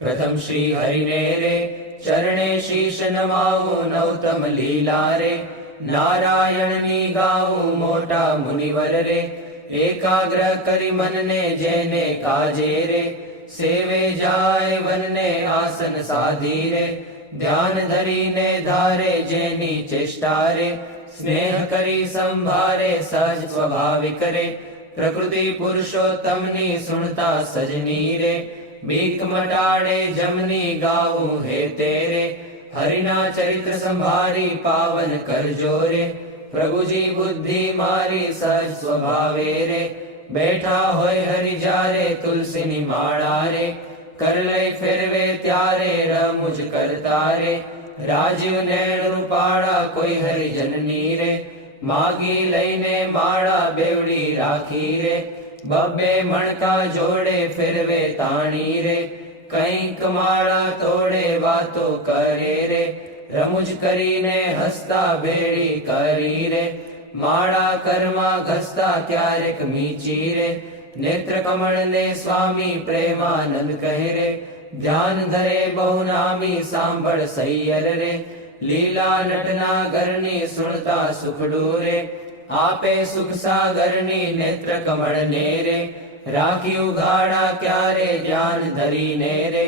प्रथम श्री हरिने रे चरणे शीश नमाऊं नौतम लीला रे नारायण नी गाऊं मोटा मुनिवर रे एकाग्र करी मन ने जेने काजे रे सेवे जाय वन ने आसन साधी रे ध्यान धरी ने धारे जेनी चेष्टा रे स्नेह करी संभारे सहज स्वाभाविक रे प्रकृति पुरुषोत्तम नी सुनता सजनी रे बीक मटाड़े जमनी गाऊं हे तेरे हरिना चरित्र संभारी पावन कर जोरे प्रभु जी बुद्धि मारी सहज स्वभावे रे बैठा होय हरि जारे तुलसी नी माड़ा रे कर ले फेरवे त्यारे रमुझ करता रे राजीव नैण रूपाड़ा कोई हरि जननी रे मागी लईने माड़ा बेवड़ी राखी रे बब्बे मणका जोड़े फिरवे ताणी रे कहीं कमाड़ा तोड़े वातो करे रे रमुज करीने हसता बेड़ी करी रे माड़ा कर्मा घसता क्यारेक मीची रे नेत्र कमल ने स्वामी प्रेमानंद कहे रे ध्यान धरे बहुनामी सांभळ सैयर रे लीला नटना गरनी सुनता सुख डूरे आपे सुख सागरनी नेत्र कमल नेरे राखी उगाड़ा क्यारे ज्ञान धरी नेरे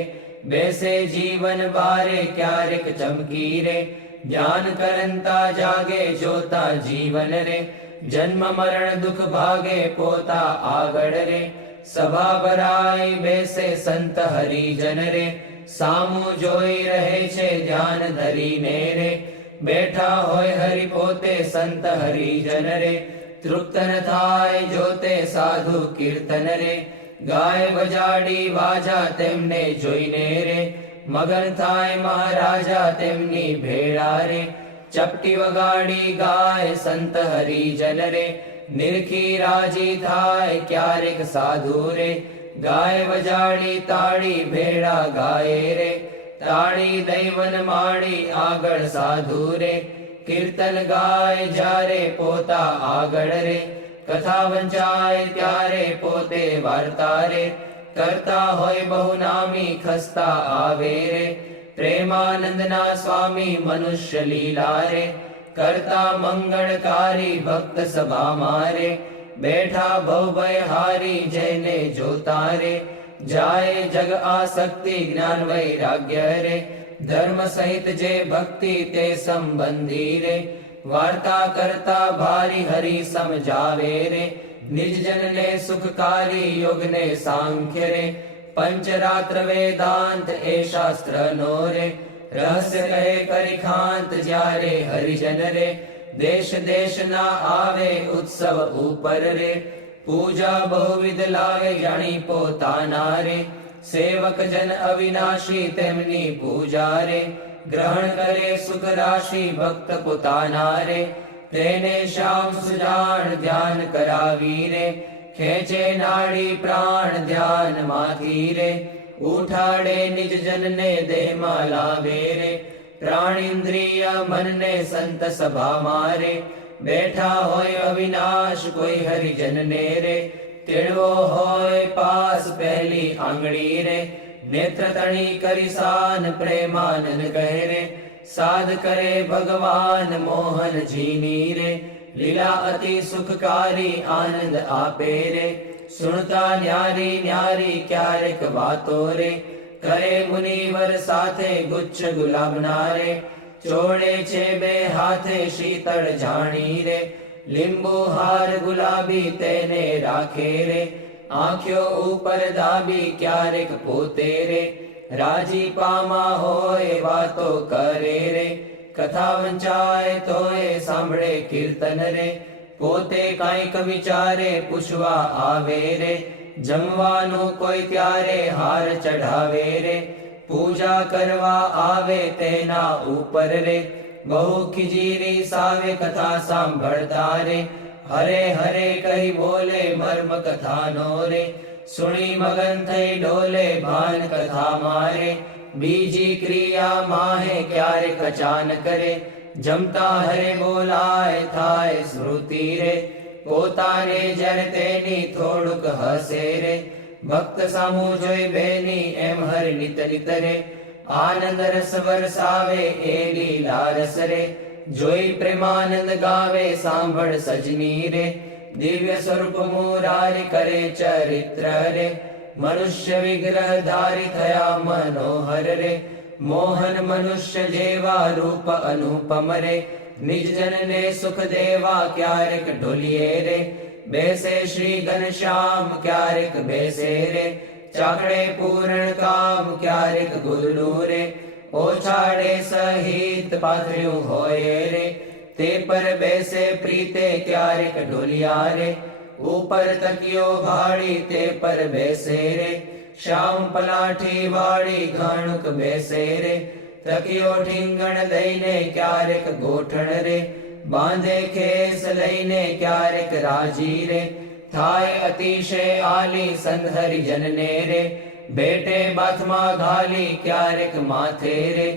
बैसे जीवन बारे क्यारेक चमकी रे ज्ञान करंता जागे जोता जीवन रे जन्म मरण दुख भागे पोता आगड़ रे सभा भराई बैसे संत हरिजन रे सामू जोई रहे छे ध्यान धरी नेरे बैठा होय हरि पोते संत हरिजन रे तृप्त न थाय जोते साधु कीर्तन रे गाय बजाड़ी वाजा तेमने जोईने रे मगन थाय महाराजा तेमनी भेड़ा रे चपटी वगाड़ी गाय संत हरिजन रे निरखी राजी थाय क्यारेक साधु रे गाय बजाड़ी ताड़ी भेड़ा गाये रे ताड़ी दैवन माड़ी आगड़ साधु रे कीर्तन गाय जारे पोता आगड़ रे कथा वंचाय त्यारे पोते वार्ता रे करता होय बहुनामी खस्ता आवे रे प्रेमानंद ना स्वामी मनुष्य लीला रे करता मंगलकारी भक्त सभा मारे बैठा भव भय हारी जयने जोता रे जाए जग आसक्ति ज्ञान वैराग्य रे धर्म सहित जे भक्ति ते संबंधी रे वार्ता करता भारी हरि समझावे रे निज जन ने सुखकारी योग ने सांख्य रे पंचरात्र वेदांत ए शास्त्र नो रे रहस्य कहे करिखांत जारे हरिजन रे देश देश ना आवे उत्सव ऊपर रे पूजा बहुविध लागे जानी पोताना रे सेवक जन अविनाशी तेमनी पूजा रे ग्रहण करे सुख राशि भक्त पोताना रे तेने श्याम सुजान ध्यान करावी रे खेचे नाड़ी प्राण ध्यान माथी रे उठाड़े निज जन ने देह लावे रे प्राण इंद्रिय मन ने संत सभा मारे बैठा होय अविनाश कोई हरिजन ने रे तेड़वो होय पास पहली आंगड़ी रे नेत्र तणी करिसान प्रेमानंद कहे रे साध करे भगवान मोहन जीनी रे लीला अति सुखकारी आनंद आपे रे सुनता न्यारी न्यारी क्यारेक बातो रे करे मुनिवर साथे गुच्छ गुलाब नारे चोड़े छे बे हाथे शीतल जानी रे લીંબુ હાર ગુલાબી તેને રાખે રે આંખ્યો ઉપર દાબી ક્યારેક પોતે રે રાજીપામાં હોય વાતો કરે રે કથા વંચાય તોય સાંભળે કીર્તન રે પોતે કાંઈક વિચારે પૂછવા આવે રે જમવાનું કોઈ ત્યારે હાર ચઢાવે રે પૂજા કરવા આવે તેના ઉપર રે બહુ ખીજીરી સાવે કથા સાંભળતા રે હરે હરે કહી બોલે મર્મ કથાનો રે સુણી મગન થઈ ડોલે ભાન કથા મારે બીજી ક્રિયા માહે ક્યારેક અચાનક રે જમતા હરે બોલાય થાય સ્મૃતિ રે પોતાને જ્યારે તેની થોડુંક હસે રે ભક્ત સામું જોઈ બેની એમ હરિ નિત નિત રે આનંદ રસ વરસાવે એ લીલા રસ રે જોઈ પ્રેમાનંદ ગાવે સાંભળ સજની રે દિવ્ય સ્વરૂપ મુરારી કરે ચરિત્ર રે મનુષ્ય વિગ્રહ ધારી થયા મનોહર રે મોહન મનુષ્ય જેવા રૂપ અનુપમ રે નિજ જનને સુખ દેવા ક્યારેક ઢોલીએ રે બેસે શ્રી ઘનશ્યામ ક્યારેક બેસે રે ચાકડે પૂર્ણ કામ ક્યારેક ગુરુ રે ઓછાડે સહિત પાથર્યું હોય રે તે પર બેસે પ્રીતે ક્યારેક ઢોલિયા રે ઉપર તકિયો ભાડી તે પર બેસે રે શ્યામ પલાઠી વાળી ઘાણુક બેસે રે તકિયો ઠીંગણ દઈને ક્યારેક ગોઠણ રે બાંધે ખેસ લઈને ક્યારેક રાજી રે થાય અતિશય આલી સંત હરિજનને રે બેટે બાથમાં ઘાલી ક્યારેક માથે રે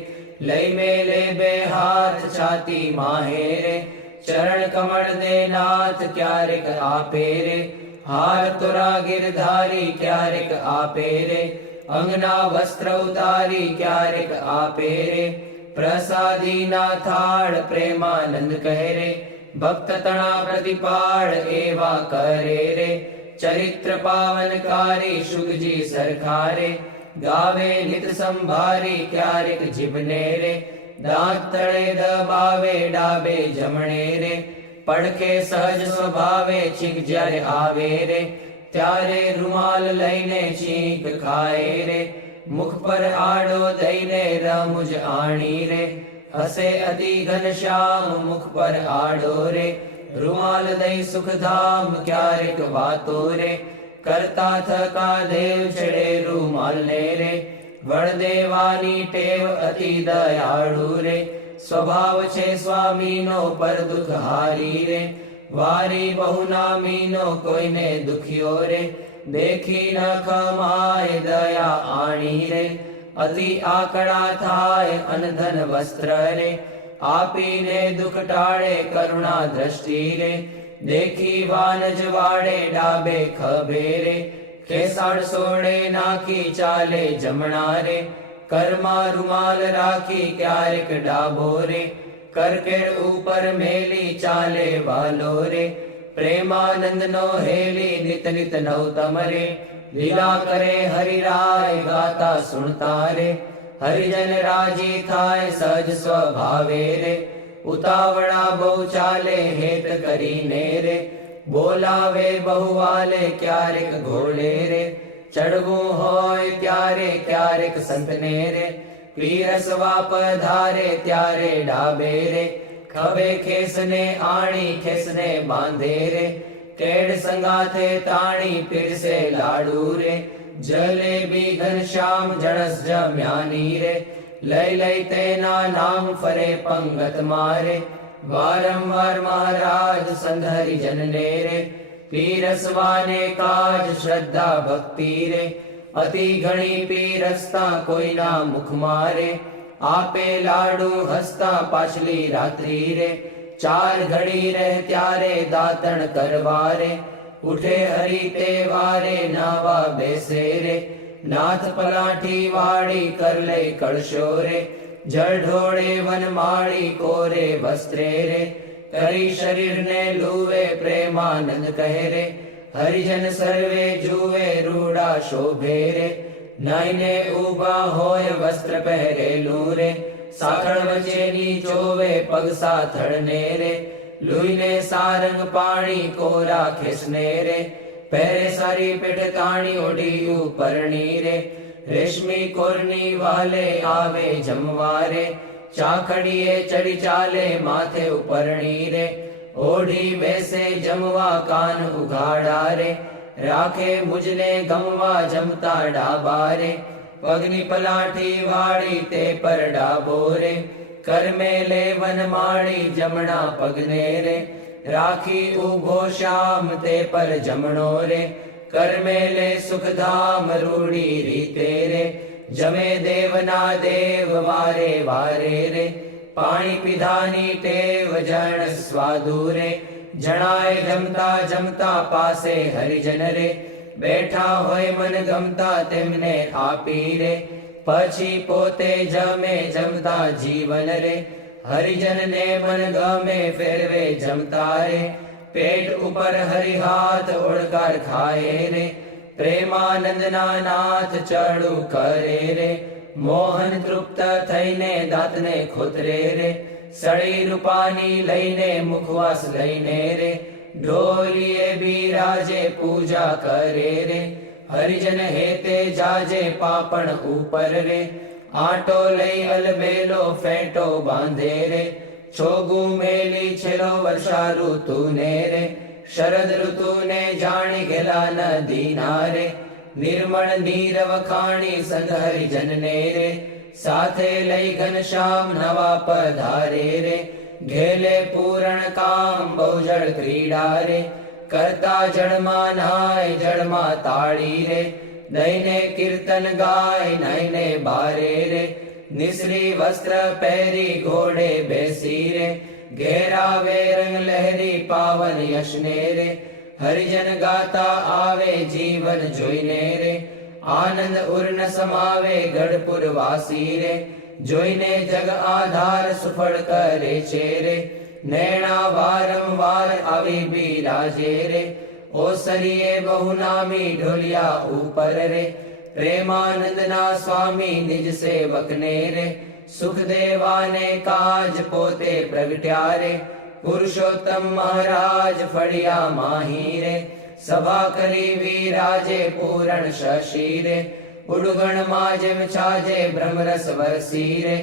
લઈ મેલે બે હાથ છાતી માહે રે ચરણ કમળ દે નાથ ક્યારેક આપે રે હાર તોરા ગિરધારી ક્યારેક આપે રે અંગના વસ્ત્ર ઉતારી ક્યારેક આપે રે પ્રસાદી ના થાળ પ્રેમાનંદ કહે રે ભક્ત તણા પ્રતિપાળ એવા કરે રે ચરિત્ર પાવનકારી શુગજી સરખારે ગાવે નિત સંભારી ક્યારેક જીભને રે દાંત તળે દબાવે ડાબે જમણે રે પડખે સહજ સ્વભાવે છીંક જ્યારે આવે રે ત્યારે રૂમાલ લઈને છીંક ખાય રે મુખ પર આડો દઈને રમુજ આણી રે હસે અતિ ઘનશ્યામ મુખ પર આડો રે રૂમાલ દઈ સુખધામ ક્યારેક વાતો રે કરતા થકા દેવ છેડે રૂમાલ ને રે વણ દેવાની ટેવ અતિ દયાળુ રે સ્વભાવ છે સ્વામીનો પર દુઃખ હારી રે વારી બહુ નામીનો કોઈને દુખ્યો રે દેખી ન ખમાય દયા આણી રે અતિ આકડા થાય અનધન વસ્ત્ર રે આપીને દુઃખ ટાળે કરુણા દ્રષ્ટિ રે દેખી વાનજ વાડે ડાબે ખભે રે કેસાડ સોડે નાખી ચાલે જમણા રે કરમાં રૂમાલ રાખી ક્યારેક ડાબો રે કરકેડ ઉપર મેલી ચાલે વાલો રે પ્રેમાનંદ નો હેલી નિત નિત નવતમ રે લીલા કરે હરિરાય ગાતા સુણતા રે હરિજન રાજી થાય સહજ સ્વભાવે રે ઉતાવળા બહુ ચાલે હેત કરીને રે બોલાવે બહુ વાલે ક્યારેક ઘોડે રે ચડવું હોય ત્યારે ક્યારેક સંતને રે પીરસવા પધારે ત્યારે ડાબે રે ખભે ખેસને આણી ખેસને બાંધે રે કેડ સંગાથે તાણી પીરસે લાડુ રે જલેબી ઘનશ્યામ જણસ જમ્યાની રે લઈ લઈ તેના નામ ફરે પંગત મારે વારંવાર મહારાજ સંધરી જનને રે પીરસવાને કાજ શ્રદ્ધા ભક્તિ રે અતિ ઘણી પીરસતા કોઈના મુખ મારે આપે લાડુ હસતા પાછલી રાત્રિ રે ચાર ઘડી રહે ત્યારે દાતણ કરવા રે ઉઠે હરી તે વારે નાવા બેસે રે નાથ પલાઠી વાળી કર લે કળશો રે જળ ઢોળે વનમાળી કોરે વસ્ત્રે રે કરી શરીરને લૂવે પ્રેમાનંદ કહે રે હરિજન સર્વે જુએ રૂડા શોભે રે નાઈને ઉભા હોય વસ્ત્ર પહેરેલું રે સાખળ વચ્ચેની ચોવે પગ સાથળને રે લુઈને સારંગ પાણી કોરા ખેસને રે પહેરે સારી પેઠ તાણી ઓઢી ઉપરણી રે રેશમી કોરની વાલે આવે જમવા રે ચાખડીએ ચડી ચાલે માથે ઉપરણી રે ઓઢી બેસે જમવા કાન ઉઘાડા રે રાખે મુજને ગમવા જમતા ડાબા રે પગની પલાઠી વાળી તે પર ડાબો રે કરમે લે વનમાળી જમણા પગને રે રાખી ઉભો શ્યામ તે પર જમણો રે કરમે લે સુખધામ રૂડી રીતે રે જમે દેવના દેવ વારે વારે રે પાણી પીધાની ટેવ જણ સ્વાદુ રે જણાય જમતા જમતા પાસે હરિજન રે બેઠા હોય મન ગમતા તેમને આપી રે, પછી પોતે જમે જમતા જીવન રે, હરિજનને મન ગમે ફેરવે જમતા રે, પેટ ઉપર હરિહાથ ઓળકાર ખાય રે, પ્રેમાનંદના નાથ ચડું કરે રે, મોહન તૃપ્ત થઈને દાંતને ખોતરે રે, સળી રૂપાની લઈને મુખવાસ લઈને રે, ઢોલીએ બિરાજે પૂજા કરે રે, હરિજન હેતે જાજે પાપણ ઉપર રે, આટો લઈ અલબેલો ફેંટો બાંધે રે, છોગું મેલી છેલ્લો વર્ષા ઋતુને રે, શરદ ઋતુને જાણી ગેલા નદીના રે, નિર્મળ નીર વખાણી સંત હરિજનને રે, સાથે લઈ ઘનશ્યામ નવા પધારે રે, ઘેલે પૂરણ કામ બહુજળ ક્રીડા રે, કરતા જળમાં નાય જળમાં તાળી રે, દઈને કીર્તન ગાય નઈને બારે રે, નિસરી વસ્ત્ર પહેરી ઘોડે બેસી રે, ઘેરાવે રંગ લહેરી પાવન યશને રે, હરિજન ગાતા આવે જીવન જોઈને રે, આનંદ ઉર્ન સમાવે ગઢપુર વાસી રે, જોઈને જગ આધાર સુફળ કરે છે રે, નૈણા વારંવાર આવી બિરાજે રે, ઓસરીએ બહુ નામી ઢોલિયા ઉપર રે, પ્રેમાનંદના સ્વામી નિજ સેવકને રે, સુખદેવાને કાજ પોતે પ્રગટ્યા રે, પુરુષોત્તમ મહારાજ ફળિયા માહી રે, સભા કરી વિરાજે પૂરણ શશી રે, ઉડગણમાં જેમ છાજે બ્રહ્મરસ વરસી રે,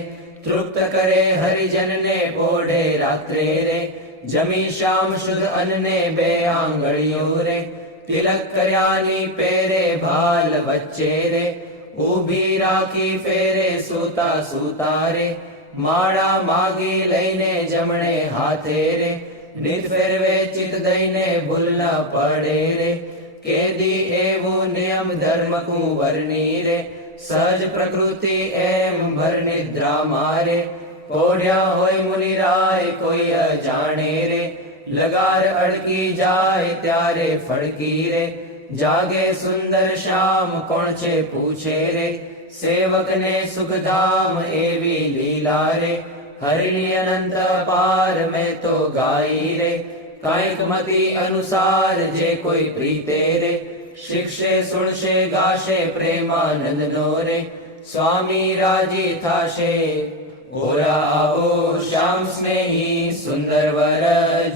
તૃપ્ત કરે હરિજનને પોઢે રાત્રે રે, જમી શ્યામ શુદ્ધ અન્ને બે આંગળીઓ રે, તિલક કર્યાની પેરે ભાલ વચ્ચે રે, ઊભી રાખી ફેરે સૂતા સૂતા રે, માળા માગી લઈને જમણે હાથે રે, નિત ફેરવે ચિત દઈને ભૂલ ન પડે રે, કેદી એવું નિયમ ધર્મ કુંવરની રે, સહજ પ્રકૃતિ એમ ભર નિદ્રા મારે, પોઢ્યા હોય મુનિરાય કોઈ અજાણે રે, લગાર અડકી જાય ત્યારે ફડકી રે, જાગે સુંદર શ્યામ કોણ છે પૂછે રે, સેવકને સુખધામ એવી લીલા રે, હરિની અનંત પાર મેં તો ગાઈ રે, કાંઈક મતિ અનુસાર જે કોઈ પ્રીતે રે, શિક્ષે સુણશે ગાશે પ્રેમાનંદ નો રે, સ્વામી રાજી થાશે ગોરા આવો શ્યામ સ્નેહી સુંદર વર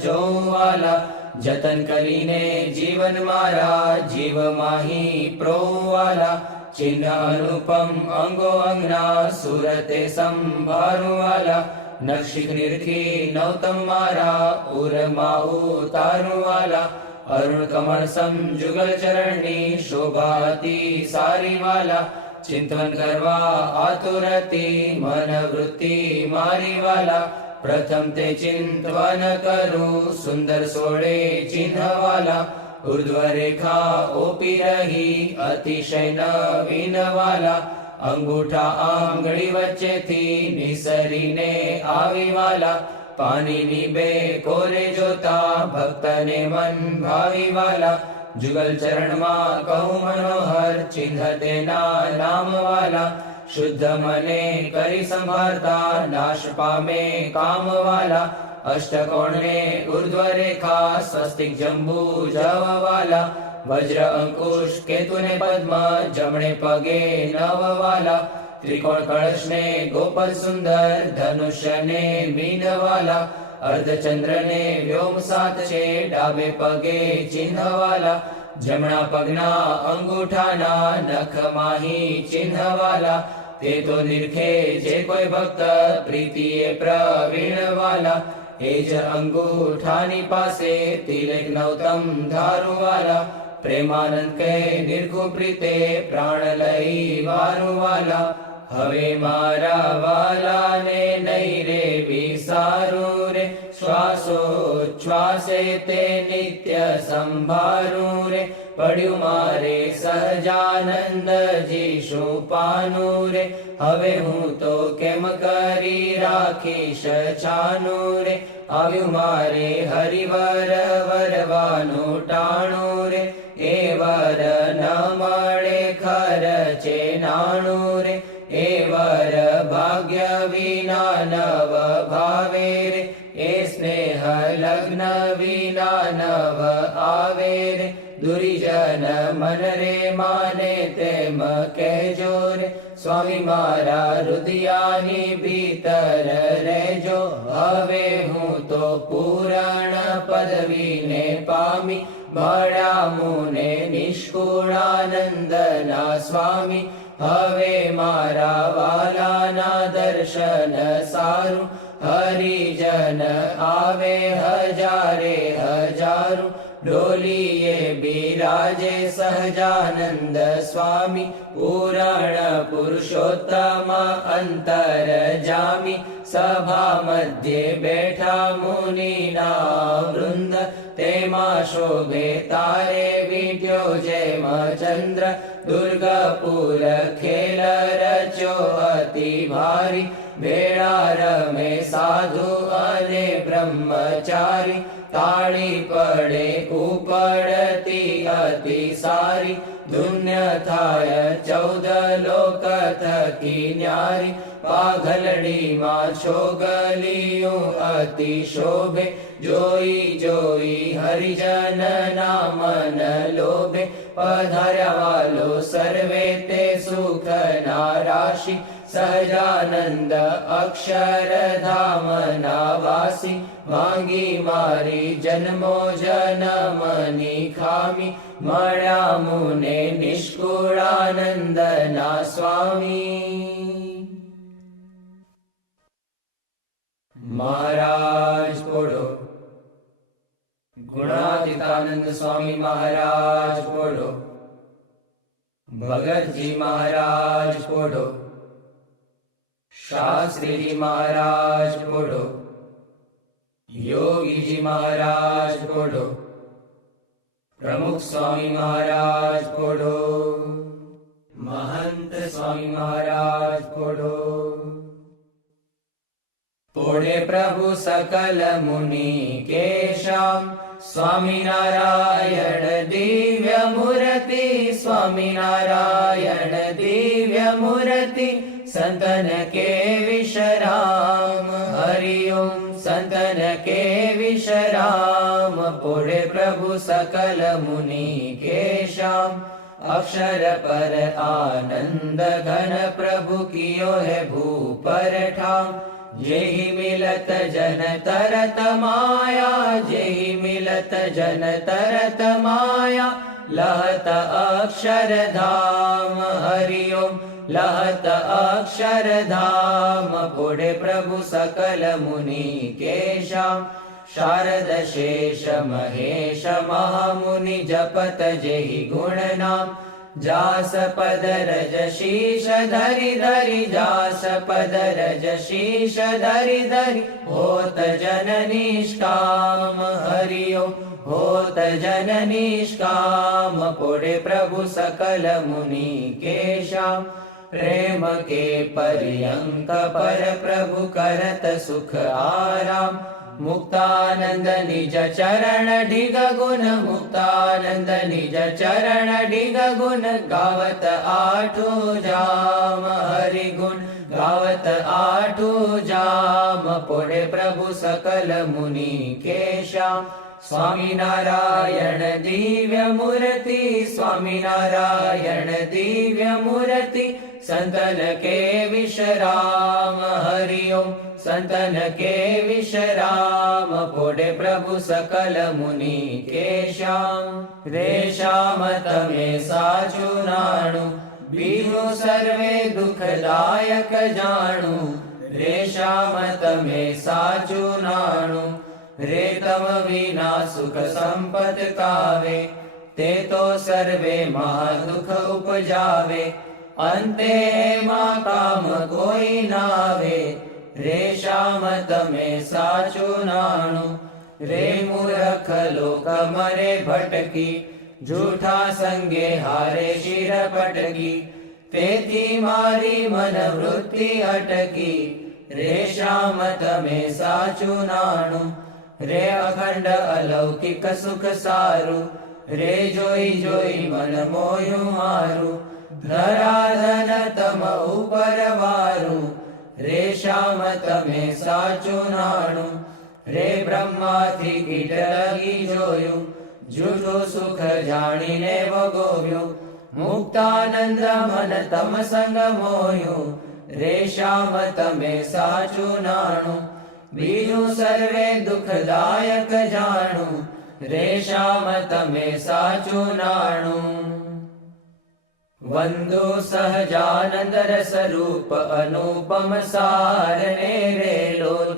જોવાલા, જતન કરીને જીવન મારા જીવ માહી પ્રોવાલા, ચિહ્ન અનુપમ અંગો અંગના સુરતે સંભાળવાલા, નક્ષિક નિરખી નૌતમ મારા ઉરમાં ઉતારવાલા, અરુણ કમળ સમ જુગલ ચરણની શોભાતી સારી વાલા, ચિંતન કરવા આતુરતી મન વૃત્તિ મારી વાલા, પ્રથમ તે ચિંતવન કરું સુંદર સોળે ચિહ્ન વાલા, ઉર્ધ્વ રેખા ઓપી રહી અતિશય નવીન વાલા, અંગૂઠા આંગળી વચ્ચેથી નિસરીને આવી વાલા, પાણીની બે કોરે જોતા ભક્તને મન ભાવી વાલા, જુગલ ચરણમાં કહું મનોહર ચિહ્ન તેના નામ વાલા, શુદ્ધ મને કરી સંભાળતા નાશ પામે કામ વાલા, અષ્ટકોણને ઉર્ધ્વ રેખા સ્વસ્તિક જંબુ જવાલા, વજ્ર અંકુશ કેતુને પદ્મ જમણે પગે નવવાલા, ત્રિકોણ કળશને ગોપલ સુંદર ધનુષ્યને મીનવાલા, અર્ધચંદ્રને વ્યોમ સાત છે ડાબે પગે ચિહ્નવાલા, જમણા પગના અંગૂઠાના નખ માહી ચિહ્નવાલા, તે તો નિરખે જે કોઈ ભક્ત પ્રીતિએ પ્રવીણવાલા, એ જ અંગૂઠાની પાસે તિલક નૌતમ ધારુવાલા, પ્રેમાનંદ કહે નિર્ખુ પ્રીતે પ્રાણ લઈ વારુવાલા, હવે મારા વાલાને નહીં રે વિસારું રે, શ્વાસોચ્છ્વાસે તે નિત્ય સંભારું રે, પડ્યું મારે સહજાનંદજી શું પાનું રે, હવે હું તો કેમ કરી રાખીશ છાનું રે, આવ્યું મારે હરિવર વરવાનું ટાણું રે, એ વર વર છે નાણું રે, એ વર ભાગ્ય વિના નવ ભાવે રે, એ સ્નેહ લગ્ન વિના નવ આવે રે, દુર્જન મન રે માને તેમ કહેજો રે, સ્વામી મારા હૃદયાની ભીતર રહેજો, હવે હું તો પૂરણ પદવીને પામી, મળ્યા મુને નિષ્કુળાનંદના સ્વામી, હવે મારા વાલાના દર્શન સારું, હરિજન આવે હજારે હજારું, ડોલીએ બિરાજે સહજાનંદ સ્વામી, પૂરણ પુરુષોત્તમ અંતર જામી, સભા મધ્યે બેઠા મુનિના વૃંદ, તેમાં શોભે તારે વીટ્યો જેમ ચંદ્ર, દુર્ગપુર ખેલ રચ્યો અતિ ભારી, ભેળા રમે સાધુ અને બ્રહ્મચારી, તાળી પડે ઉપડતી અતિ સારી, ધુન્ય થાય 14 લોક થકી ન્યારી, પાઘલડીમાં છોગલિયું અતિ શોભે, જોઈ જોઈ હરિજન ના મન લોભે, પધાર્યા વાલો સર્વે તે સુખ ના રાશિ, સહજાનંદ અક્ષરધામ ના વાસી, માંગી મારી જન્મો જન્મની ખામી, મળ્યા મુને નિષ્કુળાનંદ ના સ્વામી. મહારાજ બોલો. ગુણાતીતાનંદ સ્વામી મહારાજ બોલો. ભગતજી મહારાજ બોલો. શાસ્ત્રીજી મહારાજ બોલો. યોગીજી મહારાજ બોલો. પ્રમુખ સ્વામી મહારાજ બોલો. મહંત સ્વામી મહારાજ બોલો. પોળે પ્રભુ સકલ મુનિ કેશામ, સ્વામિનારાયણ દિવ્ય મૂર્તિ, સ્વામિનારાયણ દિવ્ય મૂર્તિ, સંતન કે વિશ્રામ, હરિ ઓમ સંતન કે વિશ્રામ, પોળે પ્રભુ સકલ મુનિ કેશામ, અક્ષર પર આનંદ ઘન પ્રભુ કિયો હે ભૂપર ઠામ, જેહી મિલત જન તરત માયા, જેહી મિલત જન તરત માયા, લહત અક્ષરધામ, હરિ ઓમ લહત અક્ષરધામ, પોળે પ્રભુ સકલ મુનિ કેશામ, શારદ શેષ મહેશ મહામુનિ જપત જેહી ગુણ નામ, જાસ પદ રજ શીશ ધરી ધરી, જાસ પદ રજ શીશ ધરી ધરી, હોત જન નિષ્કામ, હરિ ઓમ હોત જન નિષ્કામ, પોળે પ્રભુ સકલ મુનિ કેશામ, પ્રેમ કે પર્યંક પર પ્રભુ કરત સુખ આરામ, મુક્તાનંદ નિજ ચરણ ઢીગ ગુણ, મુક્તાનંદ નિજ ચરણ ઢીગ ગુણ, ગાવત આઠું જામ, હરિ ગુણ ગાવત આઠું જામ, પોળે પ્રભુ સકલ મુનિ કેશામ, સ્વામિનારાયણ દિવ્ય મૂર્તિ, સ્વામિનારાયણ દિવ્ય મૂર્તિ, સંતન કે વિશ્રામ, હરિ ઓમ સંતન કે વિશ્રામ, પોળે પ્રભુ સકલ મુનિ કેશામ, રેશામ તમે સાચું નાણું, બીજું સર્વે દુઃખદાયક જાણું, રેશામ તમે સાચું નાણું, રેતમ વિના સુખ સંપત કાવે, તે તો સર્વે માં દુઃખ ઉપજાવે, અંતે એમાં કામ કોઈ નાવે, રેશામ તમે સાચું નાણું, રે મૂર્ખ લોક મરે ભટકી, જૂઠા સંગે હારે શિર પટકી, તેથી મારી મન વૃત્તિ અટકી, રેશામ તમે સાચું નાણું, રે અખંડ અલૌકિક સુખ સારું, રે જોઈ જોઈ મન મોયું મારું, ધરાધન તમ ઉપર વારું, રેશામ તમે સાચું નાણું. રે બ્રહ્માથી કીટ લગી જોયું, જૂઠું સુખ જાણીને ભોગવ્યું. મુક્તાનંદ મન તમ સંગ મોયું, રેશામ તમે સાચું નાણું. બીજું સર્વે દુઃખદાયક જાણું, રેશામ તમે સાચું નાણું. વંદો સહજાનંદ રસ રૂપ અનુપમ સાર ને રે લોલ.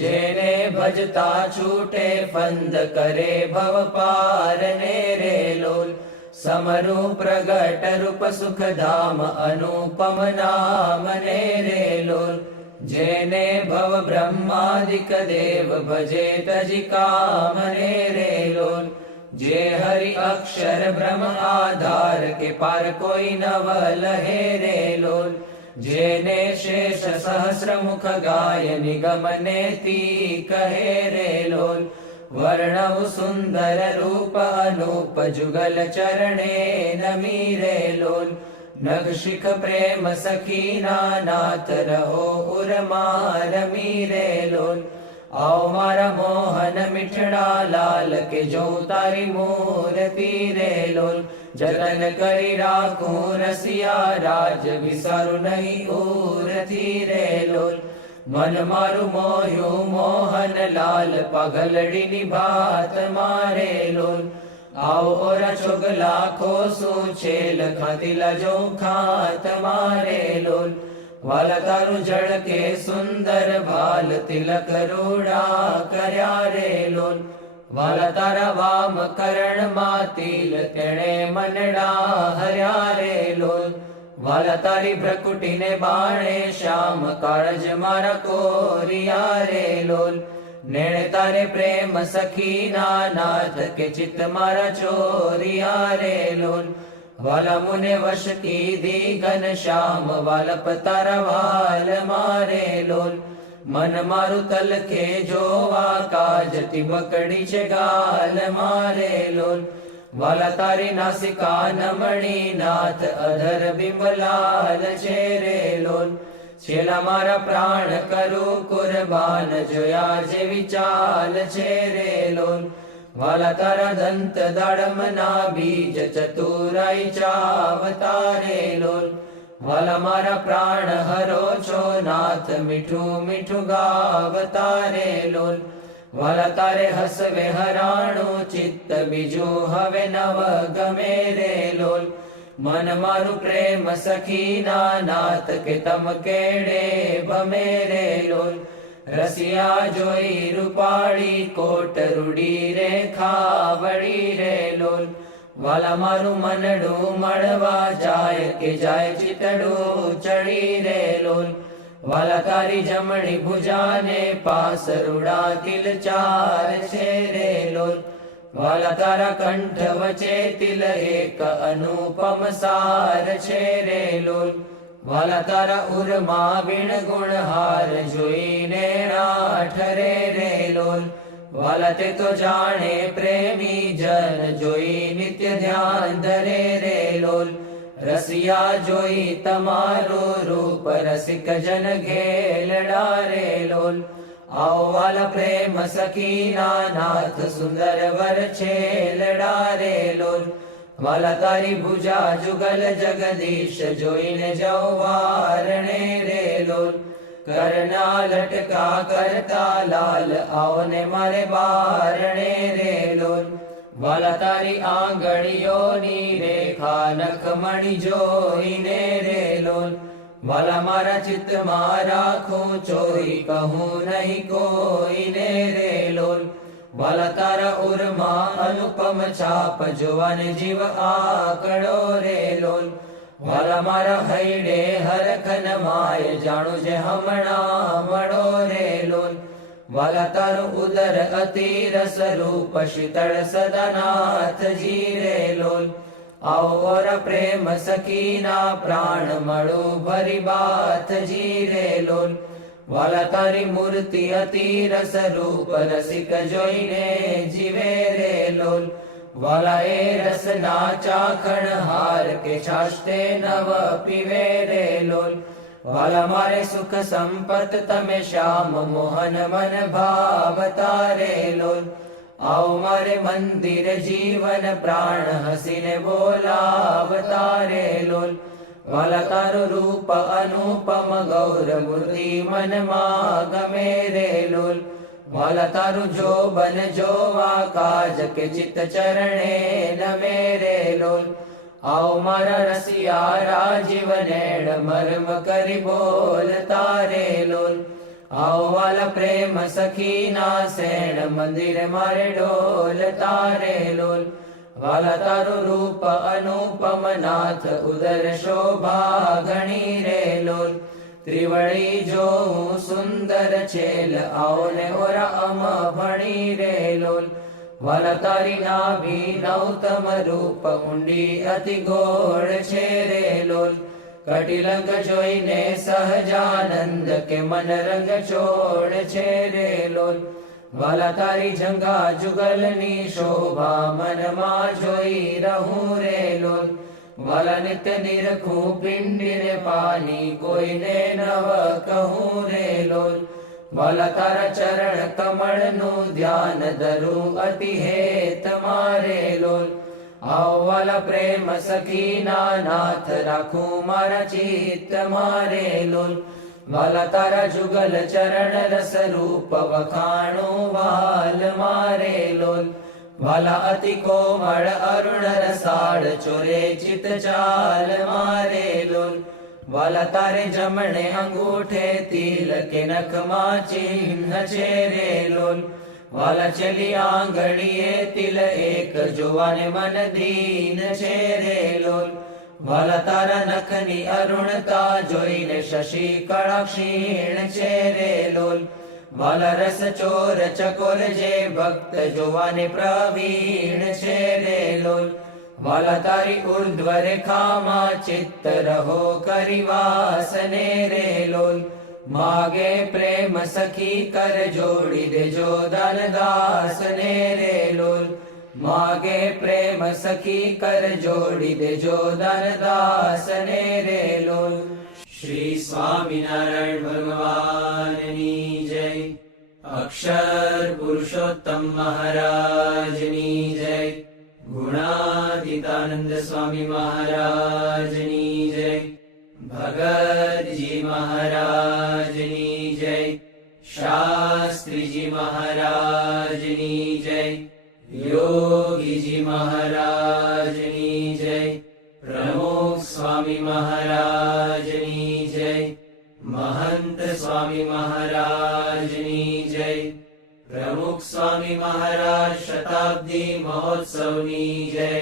જેને ભજતા છૂટે ફંદ કરે ભવ પાર ને રે લોલ. સમરૂ પ્રગટ રૂપ સુખધામ અનુપમ નામ ને રે લોલ. જેને ભવ બ્રહ્માદિક દેવ ભજે તજી કામ ને રે લોલ. જે હરિ અક્ષર બ્રહ્મ આધાર કે પાર કોઈ નવ લહે રે લોલ. જેને શેષ સહસ્ર મુખ ગાય નિગમ નેતિ કહે રે લોલ. વર્ણવ સુંદર રૂપ અનુપ જુગલ ચરણે નમી રે લોલ. નગ શિખ પ્રેમ સખીના નાથ રહો ઉર્મા રમી રે લોલ. આવ મારા મોહન મીઠડા લાલ કે જો તારી મૂર્તિ રે લોલ. જતન કરી રાખું રસિયા રાજ વિસારું નહીં ઉરથી રે લોલ. મન મારું મોહ્યું મોહન લાલ પગલડીની ભાત મારે લોલ. આવો ઓરા ચોગલા ખોસું છેલ ખાતીલા જો ખાત મારે લોલ. વાલા તારું જળકે સુંદર ભાલ તિલક રૂડા કર્યા રે લોલ. વાલા તારા વામ કરણમાં તિલ તેણે મનડા હર્યા રે લોલ. વાલા તારી ભ્રકુટીને બાણે શ્યામ કાળજ મારા કોરિયા રે લોલ. નેણે તારે પ્રેમ સખીના નાથ કે ચિત્ત મારા ચોરિયા રે લોલ. વાલા મુને વશ કીધી ઘન શ્યામ વાલપ તારા વાલ મારે લોલ. મન મારું તલકે જોવા કાજ ટીબકડી છે ગાલ મારે લોલ. વાલા તારી નાસિકા નમણી નાથ અધર બિંબલાલ છે રે લોલ. છેલ્લા મારા પ્રાણ કરું કુરબાન જોયા જેવી ચાલ છે રે લોલ. વાલા તારા દંત દાડમના બીજ ચતુરાઈ ચાવતા રે લોલ. વાલા મારા પ્રાણ હરો છો નાથ મીઠું મીઠું ગાવતા રે લોલ. વાલા તારે હસવે હરાણું ચિત્ત બીજું હવે નવ ગમે રે લોલ. મન મારું પ્રેમ સખીના નાથ કે તમ કેડે ભમે રે લોલ. રસિયા જોઈ રૂપાળી કોટ રૂડી રે ખાવડી રે લોલ. વાલા મારું મનડું મળવા જાય કે જાય ચિતડું ચડી રે લોલ. વાલા તારી જમણી ભુજાને પાસ રૂડા તિલ ચાર છે રે લોલ. વાલા તારા કંઠ વચ્ચે તિલ એક અનુપમ સાર છે રે લોલ. વાલા તારા ઉરમાં વીણ ગુણહાર જોઈને ઠરે રે લોલ. વાલા તે તો જાણે પ્રેમી જન જોઈ નિત્ય ધ્યાન ધરે રે લોલ. રસિયા જોઈ તમારું રૂપ રસિક જન ઘેલડા રે લોલ. આવો વાલા પ્રેમ સખીના નાથ સુંદર વર છેલડા રે લોલ. વાલા તારી ભુજા જુગલ જગદીશ જોઈને જવારણે રે લોલ. કરના લટકા કરતા લાલ આવને મારે બારણે રે લોલ. વાલા તારી આંગળીઓની રેખા નખમણી જોઈને રે લોલ. વાલા મારા ચિત્તમાં રાખું ચોઈ કહું નહીં કોઈને રે લોલ. વાલા તારા ઉરમાં અનુપમ છાપ જોવાને જીવ આકડો રે લોલ. વાલા મારા હૈડે હરખન માય જાણું જે હમણાં મળો રે લોલ. વાલા તારું ઉદર અતિ રસ રૂપ શીતળ સદનાથજી રે લોલ. આવો પ્રેમ સખીના પ્રાણ મળું ભરી બાથજી રે લોલ. વાલા તારી મૂર્તિ અતિ રસ રૂપ રસિક જોઈને જીવે રે લોલ. વાલા એ રસના ચાખણ હાર કે છાશતે નવ પીવે રે લોલ. વાલા મારે સુખ સંપત તમે શ્યામ મોહન મન ભાવતા રે લોલ. આવો મારે મંદિર જીવન પ્રાણ હસીને બોલાવતા રે લોલ. વાલા તારું રૂપ અનુપમ ગૌર મૂર્તિ મનમાં ગમે રે લોલ. વાલા તારું જોબન જોવા કાજ કે ચિત્ત ચરણે નમે રે લોલ. આવો મારા રસિયા રાજીવ નેણ મર્મ કરી બોલતા રે લોલ. આવો વાલા પ્રેમ સખી ના સેણ મંદિર મારે ડોલતા રે લોલ. વાલા તારું રૂપ અનુપમ નાથ ઉદર શોભા ઘણી રે લોલ. ત્રિવળી જોઉં સુંદર છેલ આવો ને ઓરા અમ ભણી રે લોલ. વાલા તારી નાભી નૌતમ રૂપ ઊંડી અતિ ગોળ છે રે લોલ. કટિલંગ જોઈને સહજાનંદ કે મન રંગ છોડ છે રે લોલ. વાલા તારી જંગા જુગલની શોભા મનમાં જોઈ રહું રે લોલ. વાલા નિત્ય નિરખું પિંડીને પાની કોઈને નવ કહું રે લોલ. વાલા તારા ચરણ કમળનું ધ્યાન ધરું અતિ હેત મારે લોલ. આવો વાલા પ્રેમ સખીના નાથ રાખું મારા ચિત્ત મારે લોલ. વાલા તારા જુગલ ચરણ રસ રૂપ વખાણું વાલ મારે લોલ. વાલા અતિ કોમળ અરુણ રસાળ ચોરે ચિત ચાલ મારે લોલ. વાલા તારે જમણે અંગૂઠે તિલ કે નખમાં ચિહ્ન છે રે લોલ. વાલા ચલી આંગળીએ તિલ એક જોવાને મન દીન છે રે લોલ. વાલા તારા નખની અરુણતા જોઈને શશી કળા ક્ષીણ છે રે લોલ. વાલા રસ ચોર ચકોર જે ભક્ત જોવાને પ્રવીણ છે રે લોલ. વાલા તારી ઉર્ધ્વ રેખામાં ચિત્ત રહો કરી વાસને રે લોલ. માગે પ્રેમ સખી કર જોડી દેજો દાન દાસને રે લોલ. માગે પ્રેમ સખી કર જોડી દેજો દાન દાસને રે લોલ. શ્રી સ્વામિનારાયણ ભગવાનની જય. અક્ષર પુરુષોત્તમ મહારાજની જય. ગુણાતીતાનંદ સ્વામી મહારાજની જય. ભગતજી મહારાજની જય. શાસ્ત્રીજી મહારાજની જય. યોગીજી મહારાજની જય. પ્રમુખ સ્વામી મહારાજની જય. મહંત સ્વામી મહારાજની જય. પ્રમુખ સ્વામી મહારાજ શતાબ્દી મહોત્સવની જય.